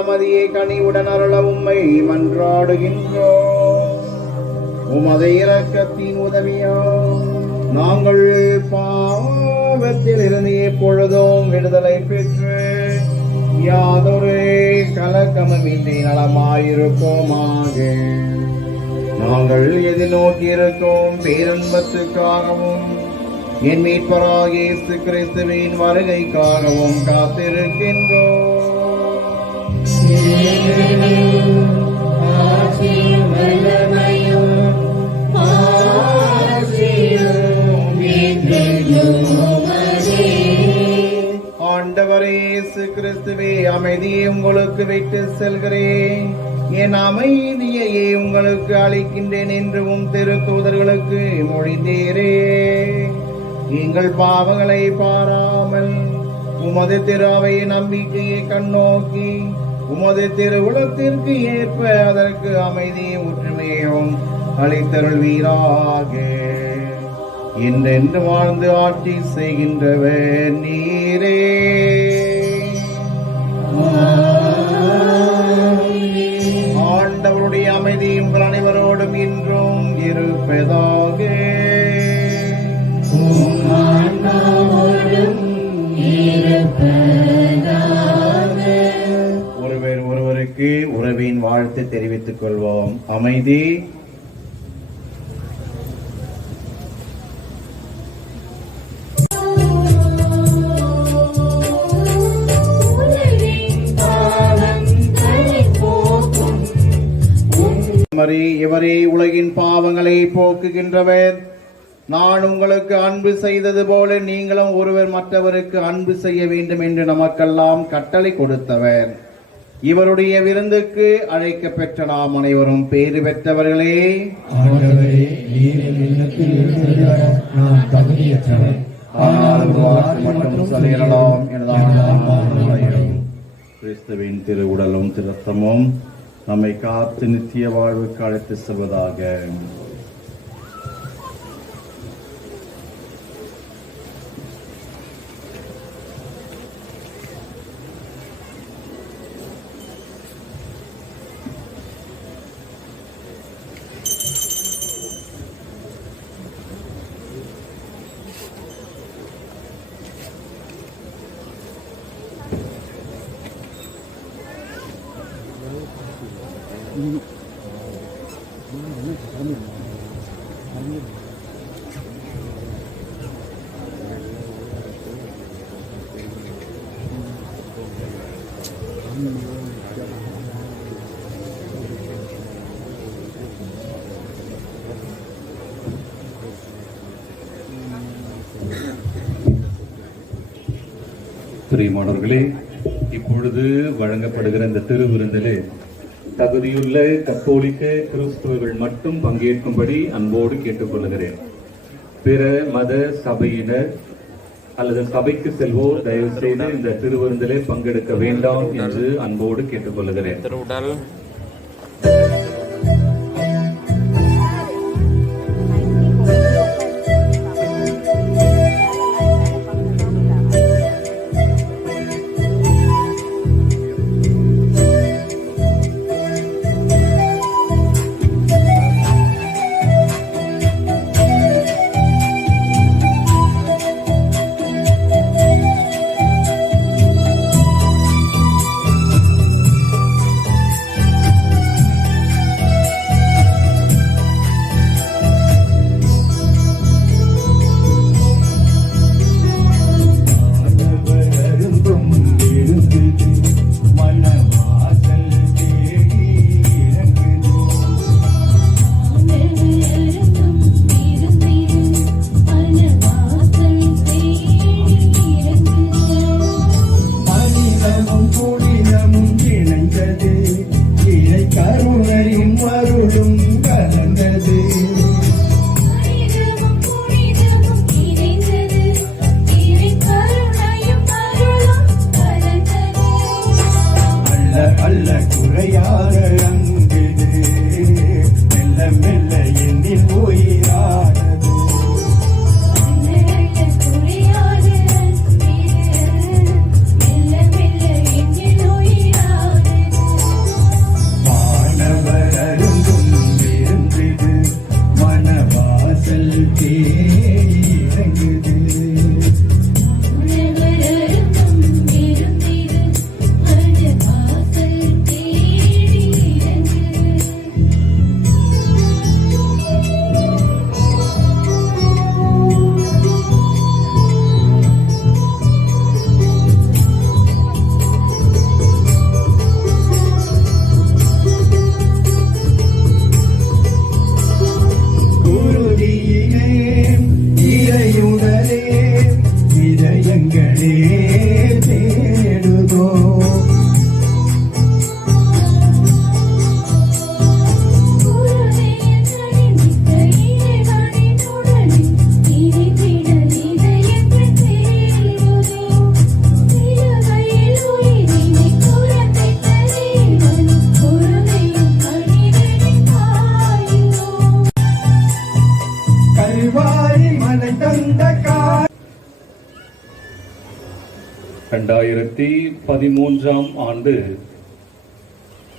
அமைதியை கனிவுடன் அருள உம்மை மன்றாடுகின்றோம். உமது இரக்கத்தின் உதவியோ நாங்கள் பாவத்தில் இருந்து எப்பொழுதும் விடுதலை பெற்று யாதொரு கலக்கமின்றி நலமாயிருப்போமாக. நாங்கள் எதிர்நோக்கி இருக்கோம் பேரன்பத்துக்காகவும் என் மீட்பராக இயேசு கிறிஸ்துவின் வருகைக்காகவும் காத்திருக்கின்றோம். கிறிஸ்துவே அமைதியை உங்களுக்கு விட்டு செல்கிறேன். என் அமைதியையே உங்களுக்கு அளிக்கின்றேன் என்றும் திருத்தூதர்களுக்கு மொழிந்தீரே எங்கள் பாவங்களை பாராமல் உமது திராவை நம்பிக்கையை கண்ணோக்கி உமது திருவுளத்திற்கு ஏற்ப அதற்கு அமைதியும் ஒற்றுமையும் அளித்தருள்வீராக. என்றென்று வாழ்ந்து ஆட்சி செய்கின்றவர் நீரே. ஆண்டவருடைய அமைதியும் அனைவரோடும் இன்றும் இருப்பதா உறவின் வாழ்த்து தெரிவித்துக் கொள்வோம். அமைதி. இவரே உலகின் பாவங்களை போக்குகின்றவர். நான் உங்களுக்கு அன்பு செய்தது போல நீங்களும் ஒருவர் மற்றவருக்கு அன்பு செய்ய வேண்டும் என்று நமக்கெல்லாம் கட்டளை கொடுத்தவர். இவருடைய விருந்துக்கு அழைக்க பெற்ற நாம் அனைவரும் பேறு பெற்றவர்களே. கிறிஸ்துவின் திரு உடலும் திருத்தமும் நம்மை காத்து நித்திய வாழ்வுக்கு அழைத்து செல்வதாக. பிரியமானவர்களே இப்பொழுது வழங்கப்படுகிற இந்த திருவிருந்திலே தகுதியுள்ள கத்தோலிக்க கிறிஸ்தவர்கள் மட்டும் பங்கேற்கும்படி அன்போடு கேட்டுக்கொள்கிறேன். பிற மத சபையினர் அல்லது சபைக்கு செல்வோர் தயவு செய்து இந்த திருவிருந்திலே பங்கெடுக்க வேண்டாம் என்று அன்போடு கேட்டுக்கொள்கிறேன். இதயங்களே ரெண்டாயிரத்தி பதிமூன்றாம் ஆண்டு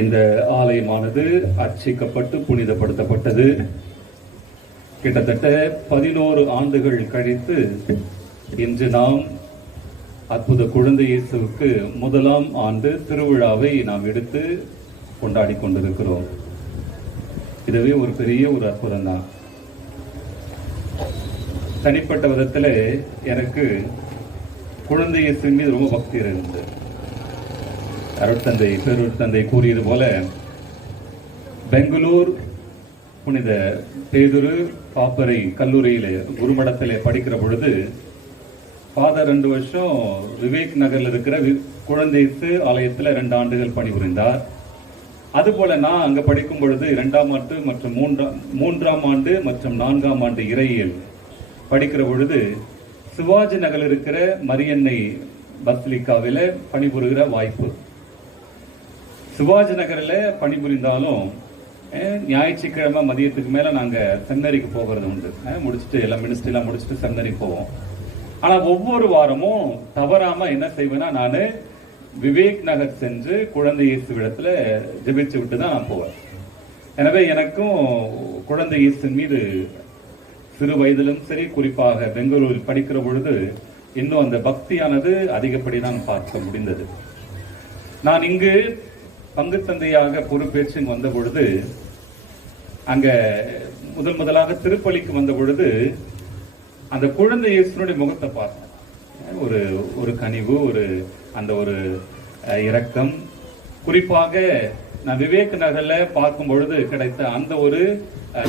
இந்த ஆலயமானது அர்ச்சிக்கப்பட்டு புனிதப்படுத்தப்பட்டது. கிட்டத்தட்ட பதினோரு ஆண்டுகள் கழித்து இன்று நாம் அற்புத குழந்தை இயேசுக்கு முதலாம் ஆண்டு திருவிழாவை நாம் எடுத்து கொண்டாடி கொண்டிருக்கிறோம். இதுவே ஒரு பெரிய ஒரு அற்புதம் தான் தனிப்பட்ட விதத்தில் எனக்கு குழந்தை இயேசுவின் மீது ரொம்ப பக்தி இருந்தது அருட்தந்தை பேருட்தந்தை கூறியது போல பெங்களூர் புனித பேதுரு பாப்பரை கல்லூரியில் குருமடத்திலே படிக்கிற பொழுது ஃபாதர் ரெண்டு வருஷம் விவேக் நகரில் இருக்கிற வி- குழந்தை ரெண்டு ஆண்டுகள் பணிபுரிந்தார். அதுபோல நான் அங்கே படிக்கும் பொழுது இரண்டாம் ஆண்டு மற்றும் மூன்றாம் மூன்றாம் ஆண்டு மற்றும் நான்காம் ஆண்டு இறையில் படிக்கிற பொழுது சிவாஜி நகர் இருக்கிற மரியன்னை பஸ்லிக்காவில பணிபுரிகிற வாய்ப்பு. சிவாஜி நகரில் பணிபுரிந்தாலும் ஞாயிற்றுக்கிழமை மதியத்துக்கு மேல நாங்க செமினரிக்கு போகிறது உண்டு. முடிச்சுட்டு எல்லாம் மினிஸ்ட்ரி எல்லாம் முடிச்சுட்டு செமினரிக்கு போவோம். ஆனா ஒவ்வொரு வாரமும் தவறாம என்ன செய்வேன்னா நான் விவேக் நகர் சென்று குழந்தை இயேசு இடத்துல ஜெபிச்சு விட்டு தான் நான் போவேன். எனவே எனக்கும் குழந்தை இயேசு மீது சிறு வயதிலும் சரி குறிப்பாக பெங்களூரில் படிக்கிற பொழுது இன்னும் அந்த பக்தியானது அதிகப்படி நான் பார்க்க முடிந்தது. நான் இங்கு பங்கு தந்தையாக பொறுப்பேற்று வந்த பொழுது அங்க முதல் முதலாக திருப்பலிக்கு வந்த பொழுது அந்த குழந்தை இயேசுனுடைய முகத்தை பார்த்தேன். ஒரு ஒரு கனிவு ஒரு அந்த ஒரு இரக்கம். குறிப்பாக நான் விவேக் நகர்ல பார்க்கும் பொழுது கிடைத்த அந்த ஒரு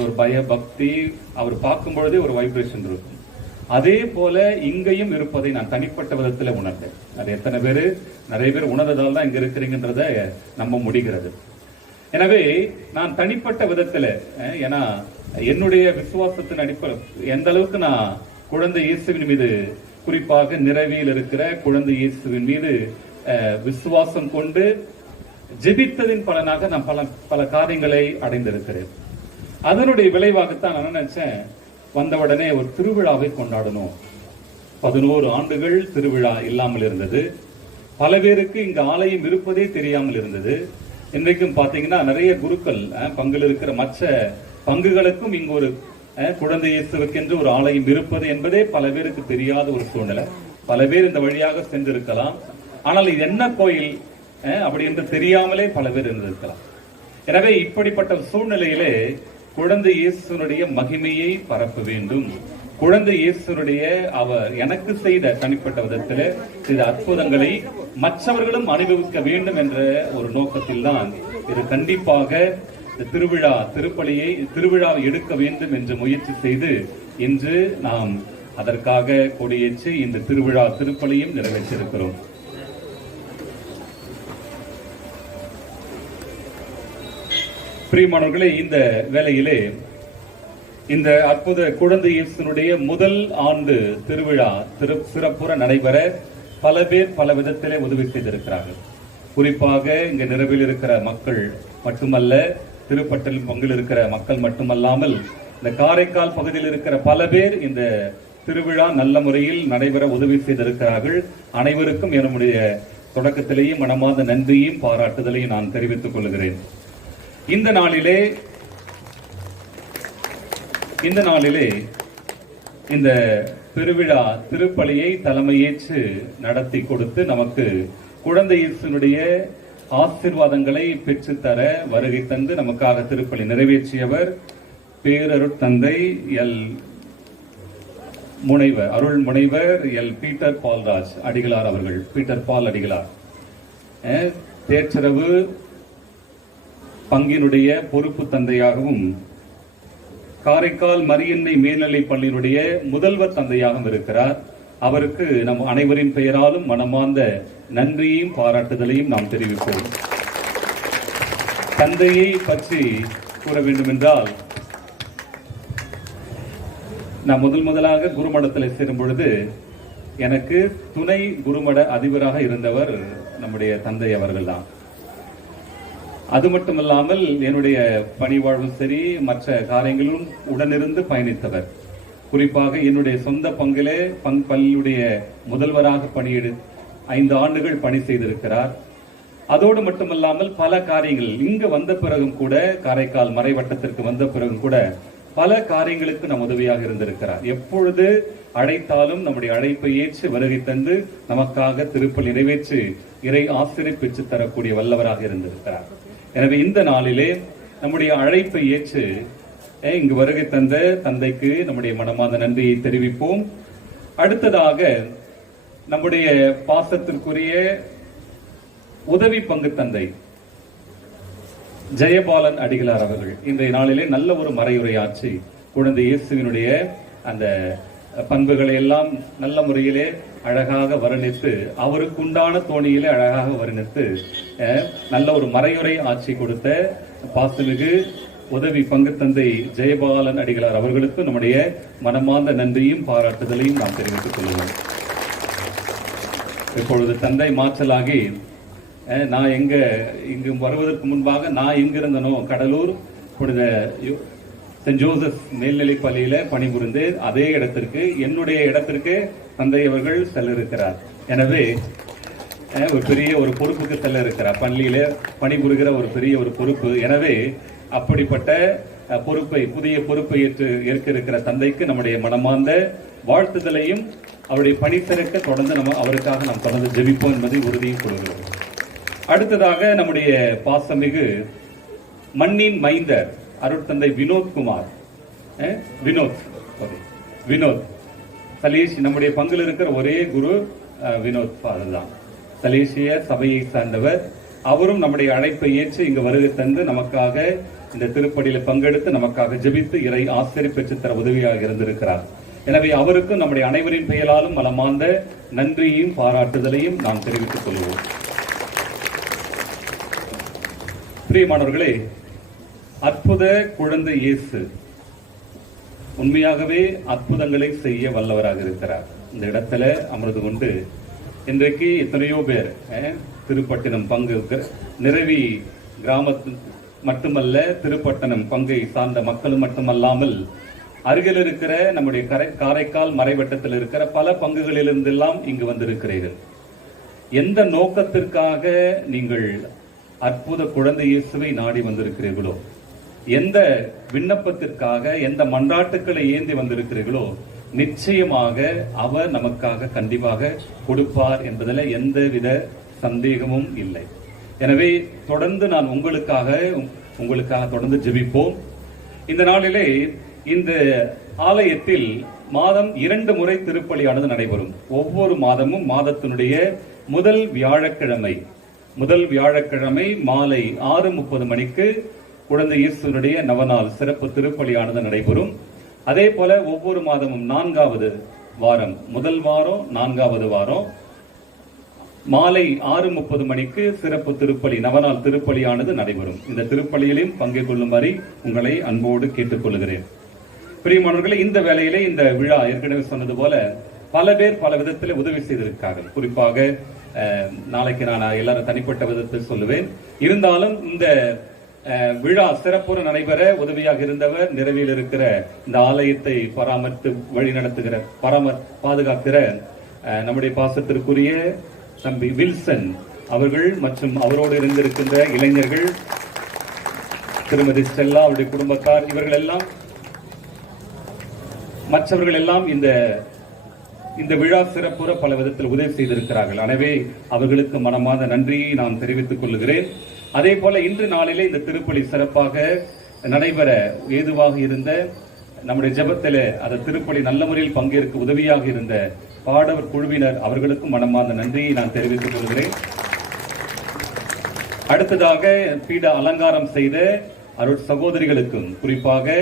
ஒரு பய பக்தி அவர் பார்க்கும் பொழுதே ஒரு வைப்ரேஷன் இருக்கும். அதே போல இங்கேயும் இருப்பதை நான் தனிப்பட்ட விதத்தில் உணர்ந்தேன். அது எத்தனை பேர் நிறைய பேர் உணர்ந்ததால் தான் இங்க இருக்கிறீங்கன்றத நம்ப முடிகிறது. எனவே நான் தனிப்பட்ட விதத்தில் ஏன்னா என்னுடைய விசுவாசத்தின் அடிப்படை எந்த அளவுக்கு நான் குழந்தை இயேசுவின் மீது குறிப்பாக நிறைவியில் இருக்கிற குழந்தை இயேசுவின் மீது விசுவாசம் கொண்டு ஜெபித்ததின் பலனாக நான் பல பல காரியங்களை அடைந்திருக்கிறேன். அதனுடைய விளைவாகத்தான் நான் நினைச்சேன்? வந்தவுடனே ஒரு திருவிழாவை கொண்டாடணும் பதினோரு ஆண்டுகள் திருவிழா இல்லாமல் இருந்தது. பல பேருக்கு இங்க ஆலயம் இருப்பதே தெரியாமல் இருந்தது. இன்றைக்கும் பாத்தீங்கன்னா நிறைய குருக்கள் அஹ், பங்கில் இருக்கிற மற்ற பங்குகளுக்கும் இங்கு ஒரு அஹ், குழந்தை இயேசுவுக்கென்று ஒரு ஆலயம் இருப்பது என்பதே பல பேருக்கு தெரியாத ஒரு சூழ்நிலை. பல பேர் இந்த வழியாக சென்றிருக்கலாம். ஆனால் இது என்ன கோயில்? அப்படி என்று தெரியாமலே பல பேர் இருந்திருக்கலாம். எனவே இப்படிப்பட்ட சூழ்நிலையிலே குழந்தை இயேசுனுடைய மகிமையை பரப்ப வேண்டும். குழந்தை இயேசுனுடைய அவர் எனக்கு செய்த தனிப்பட்ட விதத்தில் சில அற்புதங்களை மற்றவர்களும் அனுபவிக்க வேண்டும் என்ற ஒரு நோக்கத்தில் தான் இது கண்டிப்பாக திருவிழா திருப்பலியை திருவிழாவை எடுக்க வேண்டும் என்று முயற்சி செய்து இன்று நாம் அதற்காக கொடியேற்றி இந்த திருவிழா திருப்பலியும் நிறைவேற்றியிருக்கிறோம் பிரியமானவர்களே இந்த வேலையிலே இந்த அற்புத குழந்தை இயேசுனுடைய முதல் ஆண்டு திருவிழா திரு சிறப்புற நடைபெற பல பேர் பல விதத்திலே உதவி செய்திருக்கிறார்கள். குறிப்பாக இங்க நிறவில் இருக்கிற மக்கள் மட்டுமல்ல திருப்பட்டில் பங்கில் இருக்கிற மக்கள் மட்டுமல்லாமல் இந்த காரைக்கால் பகுதியில் இருக்கிற பல பேர் இந்த திருவிழா நல்ல முறையில் நடைபெற உதவி செய்திருக்கிறார்கள். அனைவருக்கும் என்னுடைய தொடக்கத்திலேயும் மனமார்ந்த நன்றியும் பாராட்டுதலையும் நான் தெரிவித்துக் கொள்கிறேன். இந்த நாளிலே இந்த நாளிலே இந்த திருவிழா திருப்பலியை தலைமையேற்று நடத்தி கொடுத்து நமக்கு குழந்தை இயேசுனுடைய ஆசீர்வாதங்களை பெற்றுத்தர வருகை தந்து நமக்காக திருப்பலி நிறைவேற்றியவர் பேரருட்தந்தை எல். முனைவர் அருள் முனைவர் எல். பீட்டர் பால்ராஜ் அடிகளார் அவர்கள். பீட்டர் பால் அடிகளார். தேற்றரவு பங்கினுடைய பொறுப்பு தந்தையாகவும் காரைக்கால் மரியன்னை மேல்நிலை பள்ளியினுடைய முதல்வர் தந்தையாகவும் இருக்கிறார். அவருக்கு நம் அனைவரின் பெயராலும் மனமார்ந்த நன்றியையும் பாராட்டுதலையும் நாம் தெரிவிப்போம். தந்தையை பற்றி கூற வேண்டுமென்றால் நான் முதல் முதலாக குருமடத்தில் சேரும் பொழுது எனக்கு துணை குருமட அதிபராக இருந்தவர் நம்முடைய தந்தை அவர்கள்தான். அது மட்டுமல்லாமல் என்னுடைய பணிவாழ்வும் சரி மற்ற காரியங்களும் உடனிருந்து பயணித்தவர். குறிப்பாக என்னுடைய சொந்த பங்கிலே பங் பள்ளியுடைய முதல்வராக பணியிடு ஐந்து ஆண்டுகள் பணி செய்திருக்கிறார். அதோடு மட்டுமல்லாமல் பல காரியங்கள் இங்கு வந்த பிறகும் கூட காரைக்கால் மறைவட்டத்திற்கு வந்த பிறகும் கூட பல காரியங்களுக்கு நம் உதவியாக இருந்திருக்கிறார். எப்பொழுது அழைத்தாலும் நம்முடைய அழைப்பை ஏற்று வருகை தந்து நமக்காக திருப்பல் நிறைவேற்றி இறை ஆசிரியர் தரக்கூடிய வல்லவராக இருந்திருக்கிறார். எனவே இந்த நாளிலே நம்முடைய அழைப்பை ஏற்று இங்கு வருகை தந்த தந்தைக்கு நம்முடைய மனமார்ந்த நன்றியை தெரிவிப்போம். அடுத்ததாக நம்முடைய பாசத்திற்குரிய உதவி பங்கு தந்தை ஜெயபாலன் அடிகளார் அவர்கள் இன்றைய நாளிலே நல்ல ஒரு மறையுரையாற்றி குழந்தை இயேசுவினுடைய அந்த பண்புகளை எல்லாம் நல்ல முறையிலே அழகாக வர்ணித்து அவருக்குண்டான தோணியிலே அழகாக வர்ணித்து நல்ல ஒரு மறையுறை ஆட்சி கொடுத்த பாசமிகு உதவி பங்கு தந்தை ஜெயபாலன் அடிகளார் அவர்களுக்கு நம்முடைய மனமார்ந்த நன்றியும் பாராட்டுதலையும் நாம் தெரிவித்துக் கொள்கிறோம். இப்பொழுது தந்தை மாற்றலாகி அஹ், நான் எங்க இங்கு வருவதற்கு முன்பாக நான் எங்கிருந்தனோ கடலூர் புனித சென்ட் ஜோசப் மேல்நிலைப் பள்ளியில பணிபுரிந்து அதே இடத்திற்கு என்னுடைய இடத்திற்கு தந்தை அவர்கள் செல்ல இருக்கிறார் எனவே ஒரு பெரிய ஒரு பொறுப்புக்கு செல்ல இருக்கிறார் பள்ளியில பணிபுரிகிற ஒரு பெரிய ஒரு பொறுப்பு. எனவே அப்படிப்பட்ட பொறுப்பை புதிய பொறுப்பை ஏற்று ஏற்க இருக்கிற தந்தைக்கு நம்முடைய மனமார்ந்த வாழ்த்துதலையும் அவருடைய பணித்திறக்க தொடர்ந்து நம்ம அவருக்காக நாம் தொடர்ந்து ஜெபிப்போம் என்பதை உறுதியும் கொள்கிறோம் அடுத்ததாக நம்முடைய பாசமிகு மண்ணின் மைந்தர் அருட்தந்தை வினோத் குமார். வினோத். வினோத். சலீஷ் நம்முடைய பங்கில் இருக்கிற ஒரே குரு வினோத் ஃபாதர் தான். சலேசிய சபையை சார்ந்தவர். அவரும் நம்முடைய அழைப்பை ஏற்று இங்கு வருகை தந்து நமக்காக இந்த திருப்படியில் பங்கெடுத்து நமக்காக ஜெபித்து இறை ஆசிரியர் பெற்று தர உதவியாக இருந்திருக்கிறார். எனவே அவருக்கும் நம்முடைய அனைவரின் பெயராலும் மனமார்ந்த நன்றியையும் பாராட்டுதலையும் நாம் தெரிவித்துக் கொள்வோம். பிரியமானவர்களே அற்புத குழந்தை இயேசு உண்மையாகவே அற்புதங்களை செய்ய வல்லவராக இருக்கிறார். இந்த இடத்துல அமர்ந்து கொண்டு இன்றைக்கு எத்தனையோ பேர் திருப்பட்டினம் பங்கு நிறவி கிராமத்து மட்டுமல்ல திருப்பட்டணம் பங்கை சார்ந்த மக்கள் மட்டுமல்லாமல் அருகில் இருக்கிற நம்முடைய கரை காரைக்கால் மறைவட்டத்தில் இருக்கிற பல பங்குகளிலிருந்தெல்லாம் இங்கு வந்திருக்கிறீர்கள். எந்த நோக்கத்திற்காக நீங்கள் அற்புத குழந்தை இயேசுவை நாடி வந்திருக்கிறீர்களோ எந்த விண்ணப்பத்திற்காக எந்த மன்றாட்டுக்களை ஏந்தி வந்திருக்கிறீர்களோ நிச்சயமாக அவர் நமக்காக கண்டிப்பாக கொடுப்பார் என்பதில் எந்தவித சந்தேகமும் இல்லை. எனவே தொடர்ந்து நான் உங்களுக்காக உங்களுக்காக தொடர்ந்து ஜெபிப்போம். இந்த நாளிலே இந்த ஆலயத்தில் மாதம் இரண்டு முறை திருப்பலியானது நடைபெறும். ஒவ்வொரு மாதமும் மாதத்தினுடைய முதல் வியாழக்கிழமை முதல் வியாழக்கிழமை மாலை ஆறு முப்பது மணிக்கு குழந்தை இயேசுனுடைய நவநாள் சிறப்பு திருப்பலியானது நடைபெறும். அதே போல ஒவ்வொரு மாதமும் நான்காவது வாரம் முதல் வாரம் நான்காவது வாரம். மாலை ஆறு முப்பது மணிக்கு சிறப்பு திருப்பலி நவநாள் திருப்பலியானது நடைபெறும். இந்த திருப்பலியிலும் பங்கு கொள்ளுமாறு உங்களை அன்போடு கேட்டுக்கொள்கிறேன். பிரியமானவர்களே இந்த வேலையிலே இந்த விழா ஏற்கனவே சொன்னது போல பல பேர் பல விதத்தில் உதவி செய்திருக்கார்கள் குறிப்பாக நாளைக்கு நான் எல்லாரும் தனிப்பட்ட விதத்தில் சொல்லுவேன். இருந்தாலும் இந்த விழா சிறப்புற நடைபெற உதவியாக இருந்தவர் நிறைவில் இருக்கிற இந்த ஆலயத்தை பராமரித்து வழி நடத்துகிற பராமர் பாதுகாக்கிற நம்முடைய பாசத்திற்குரிய தம்பி வில்சன் அவர்கள் மற்றும் அவரோடு இருந்திருக்கின்ற இளைஞர்கள் திருமதி செல்லா அவருடைய குடும்பத்தார் இவர்கள் எல்லாம் மற்றவர்கள் எல்லாம் இந்த இந்த விழா சிறப்புற பல விதத்தில் உதவி செய்திருக்கிறார்கள். எனவே அவர்களுக்கு மனமாத நன்றியை நான் தெரிவித்துக் கொள்கிறேன். அதே போல இன்று நாளிலே இந்த திருப்பலி சிறப்பாக நடைபெற ஏதுவாக இருந்த நம்முடைய ஜெபத்தில் அந்த திருப்பலி நல்ல முறையில் பங்கேற்க உதவியாக இருந்த பாடவர் குழுவினர் அவர்களுக்கும் மனமார்ந்த நன்றியை நான் தெரிவித்துக் கொள்கிறேன். அடுத்ததாக பீட அலங்காரம் செய்த அருட் சகோதரிகளுக்கும் குறிப்பாக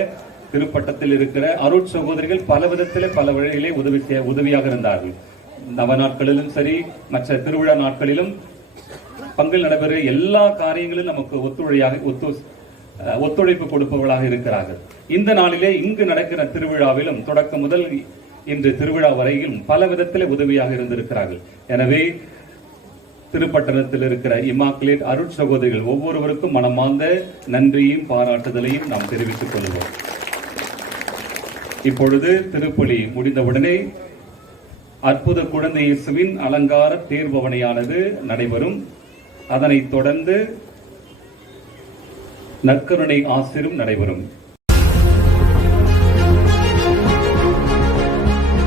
திருப்பட்டத்தில் இருக்கிற அருட் சகோதரிகள் பல விதத்தில் பல வழியிலே உதவி செய்ய உதவியாக இருந்தார்கள். நவ நாட்களிலும் சரி மற்ற திருவிழா நாட்களிலும் பங்கில் நடைபெற எல்லா காரியங்களிலும் நமக்கு ஒத்துழையாக ஒத்து ஒத்துழைப்பு கொடுப்பவர்களாக இருக்கிறார்கள். இந்த நாளிலே இங்கு நடக்கிற திருவிழாவிலும் தொடக்கம் முதல் இன்று திருவிழா வரையிலும் பல விதத்தில் உதவியாக இருந்திருக்கிறார்கள். எனவே திருப்பட்டணத்தில் இருக்கிற இமாக்குலேட் அருட் சகோதரிகள் ஒவ்வொருவருக்கும் மனமார்ந்த நன்றியும் பாராட்டுதலையும் நாம் தெரிவித்துக் கொள்வோம். இப்பொழுது திருப்பலி முடிந்தவுடனே அற்புத குழந்தை இயேசுவின் அலங்கார தேர்பவனையானது நடைபெறும். அதனைத் தொடர்ந்து நற்கருணை ஆசிரும் நடைபெறும்.